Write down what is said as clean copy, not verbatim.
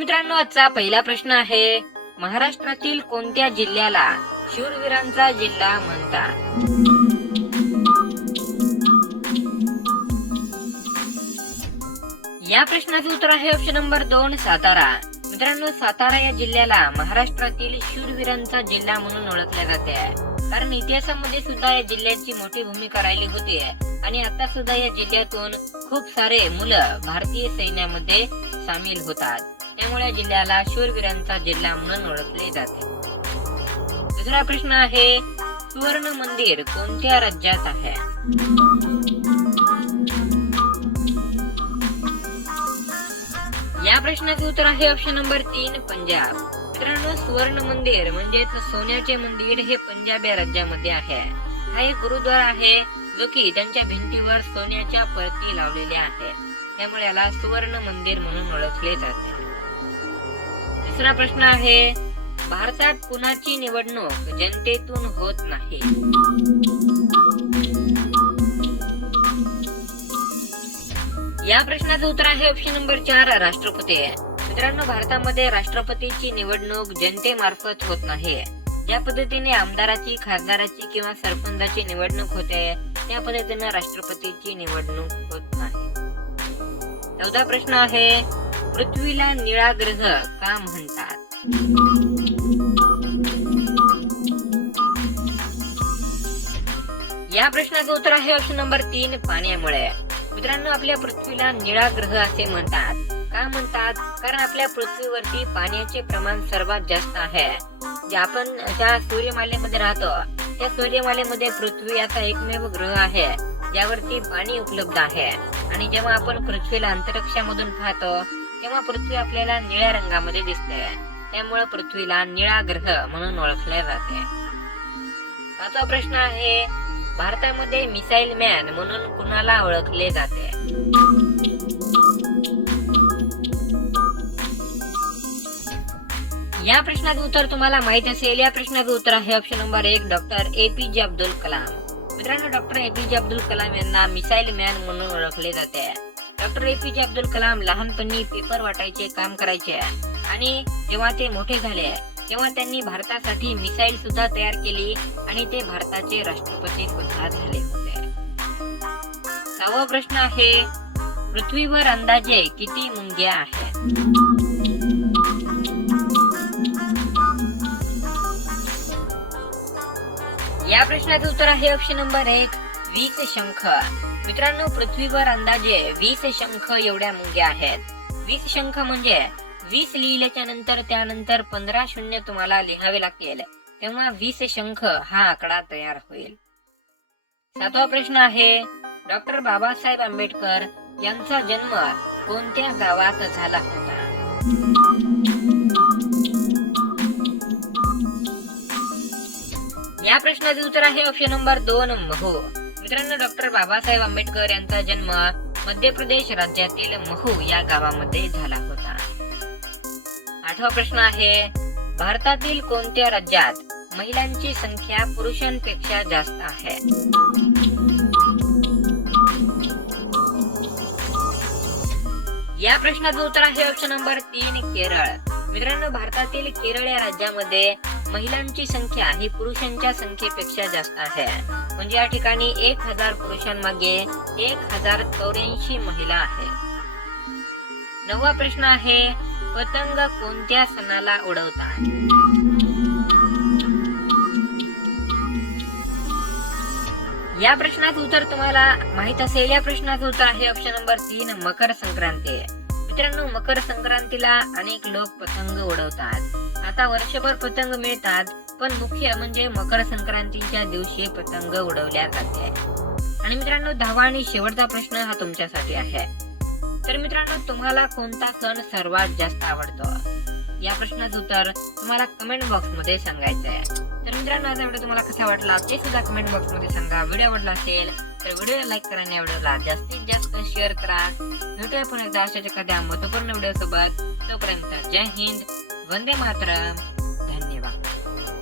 मित्रांनो, आजचा पहिला प्रश्न आहे, महाराष्ट्रातील कोणत्या जिल्ह्याला शूरवीरांचा जिल्हा म्हणतात? या प्रश्नाचे उत्तर आहे ऑप्शन नंबर 2, सातारा. मित्रांनो, सातारा या जिल्ह्याला महाराष्ट्रातील शूरवीरांचा जिल्हा म्हणून ओळखले जाते, कारण इतिहासामध्ये सुद्धा या जिल्ह्याची मोठी भूमिका राहिली होती आणि आता सुद्धा या जिल्ह्यातून खूप सारे मुलं भारतीय सैन्यामध्ये सामील होतात. त्यामुळे या जिल्ह्याला शूरवीरांचा जिल्हा म्हणून ओळखले जाते. दुसरा प्रश्न आहे, सुवर्ण मंदिर कोणत्या राज्यात आहे? या प्रश्नाचे उत्तर आहे ऑप्शन नंबर 3, पंजाब. मित्रांनो, सुवर्ण मंदिर म्हणजेच सोन्याचे मंदिर हे पंजाब या राज्यामध्ये आहे. हा एक गुरुद्वारा आहे जो की त्यांच्या भिंतीवर सोन्याच्या परती लावलेल्या आहेत. त्यामुळे याला सुवर्ण मंदिर म्हणून ओळखले जाते. तिसरा प्रश्न आहे, भारतात कुणाची निवडणूक जनतेतून होत नाही? या प्रश्नाचं उत्तर आहे ऑप्शन नंबर 4, राष्ट्रपती. मित्रांनो, भारतामध्ये राष्ट्रपतीची निवडणूक जनतेमार्फत होत नाही. ज्या पद्धतीने आमदाराची, खासदाराची किंवा सरपंचाची निवडणूक होते, त्या पद्धतीने राष्ट्रपतीची निवडणूक होत नाही. 14 प्रश्न आहे, पृथ्वीला निळा ग्रह का म्हणतात? या प्रश्नाचं उत्तर आहे ऑप्शन नंबर 3, पाण्यामुळे. मित्रांनो, आपल्या पृथ्वीला निळा ग्रह असे म्हणतात. का म्हणतात? कारण आपल्या पृथ्वीवरती पाण्याचे प्रमाण सर्वात जास्त आहे. जे आपण ज्या सूर्यमालेमध्ये राहतो, त्या सूर्यमालेमध्ये पृथ्वी असा एकमेव ग्रह आहे ज्यावरती पाणी उपलब्ध आहे. आणि जेव्हा आपण पृथ्वीला अंतरिक्षामधून पाहतो तेव्हा पृथ्वी आपल्याला निळ्या रंगामध्ये दिसते. त्यामुळे पृथ्वीला निळा ग्रह म्हणून ओळखले जाते. 5वा प्रश्न आहे, भारतामध्ये मिसाईल मॅन म्हणून कुणाला ओळखले जाते? या प्रश्नाचं उत्तर तुम्हाला माहित असेल. या प्रश्नाचं उत्तर आहे option number 1, doctor APJ Abdul Kalam. मित्रांनो, डॉक्टर APJ अब्दुल कलाम यांना मिसाईल मॅन म्हणून ओळखले जाते. डॉक्टर APJ अब्दुल कलाम लहानपणी पेपर वाटायचे काम करायचे आणि जेव्हा ते मोठे झाले तेव्हा त्यांनी भारतासाठी मिसाईल सुद्धा तयार केली आणि ते भारताचे राष्ट्रपती सुद्धा झाले होते. 6वा प्रश्न आहे, पृथ्वीवर अंदाजे किती मुंग्या आहेत? या प्रश्नाचे उत्तर आहे ऑप्शन नंबर 1, 20 शंख. मित्रांनो, पृथ्वीवर अंदाजे 20 शंख एवढ्या मुंग्या आहेत. 20 शंख म्हणजे 20 लिहिल्याच्या नंतर त्यानंतर 15 शून्य तुम्हाला लिहावे लागतील, तेव्हा 20 शंख हा आकडा तयार होईल. 7वा प्रश्न आहे, डॉक्टर बाबासाहेब आंबेडकर यांचा जन्म कोणत्या गावात झाला होता? या प्रश्नाचे उत्तर आहे ऑप्शन नंबर 2, महू. मित्रांनो, डॉक्टर बाबासाहेब आंबेडकर यांचा जन्म मध्य प्रदेश राज्यातील महू या गावामध्ये झाला होता. 8वा प्रश्न आहे, भारतातील कोणत्या राज्यात महिलांची संख्या पुरुषांपेक्षा जास्त आहे? या प्रश्नाचं उत्तर आहे ऑप्शन नंबर 3, केरळ. मित्रांनो, भारतातील केरळ या राज्यामध्ये महिलांची संख्या ही पुरुषांच्या संख्येपेक्षा जास्त आहे. म्हणजे या ठिकाणी 1000 पुरुषांमागे 1084 महिला आहेत. 9वा प्रश्न आहे, पतंग कोणत्या सणाला उडवतात? या प्रश्नाचं उत्तर तुम्हाला माहित असेल. या प्रश्नाचं उत्तर आहे ऑप्शन नंबर 3, मकर संक्रांती. मित्रांनो, मकर संक्रांतीला अनेक लोक पतंग उडवतात. आता वर्षभर पतंग मिळतात, पण मुख्य म्हणजे मकर संक्रांतीच्या दिवशी पतंग उडवल्या जाते. आणि मित्रांनो, 10वा आणि शेवटचा प्रश्न हा तुमच्यासाठी आहे. तर मित्रांनो, तुम्हाला कोणता सण सर्वात जास्त आवडतो? या प्रश्नाचं उत्तर तुम्हाला कमेंट बॉक्स मध्ये सांगायचं आहे. तर मित्रांनो, हा व्हिडिओ तुम्हाला कसा वाटला ते सुद्धा कमेंट बॉक्स मध्ये सांगा. व्हिडिओ आवडला असेल तर व्हिडिओला लाईक करा आणि व्हिडिओला जास्तीत जास्त शेअर करा. भेटूया पुन्हा एकदा अशाच एखाद्या महत्त्वपूर्ण व्हिडिओ सोबत. तोपर्यंत जय हिंद, वंदे मातरम.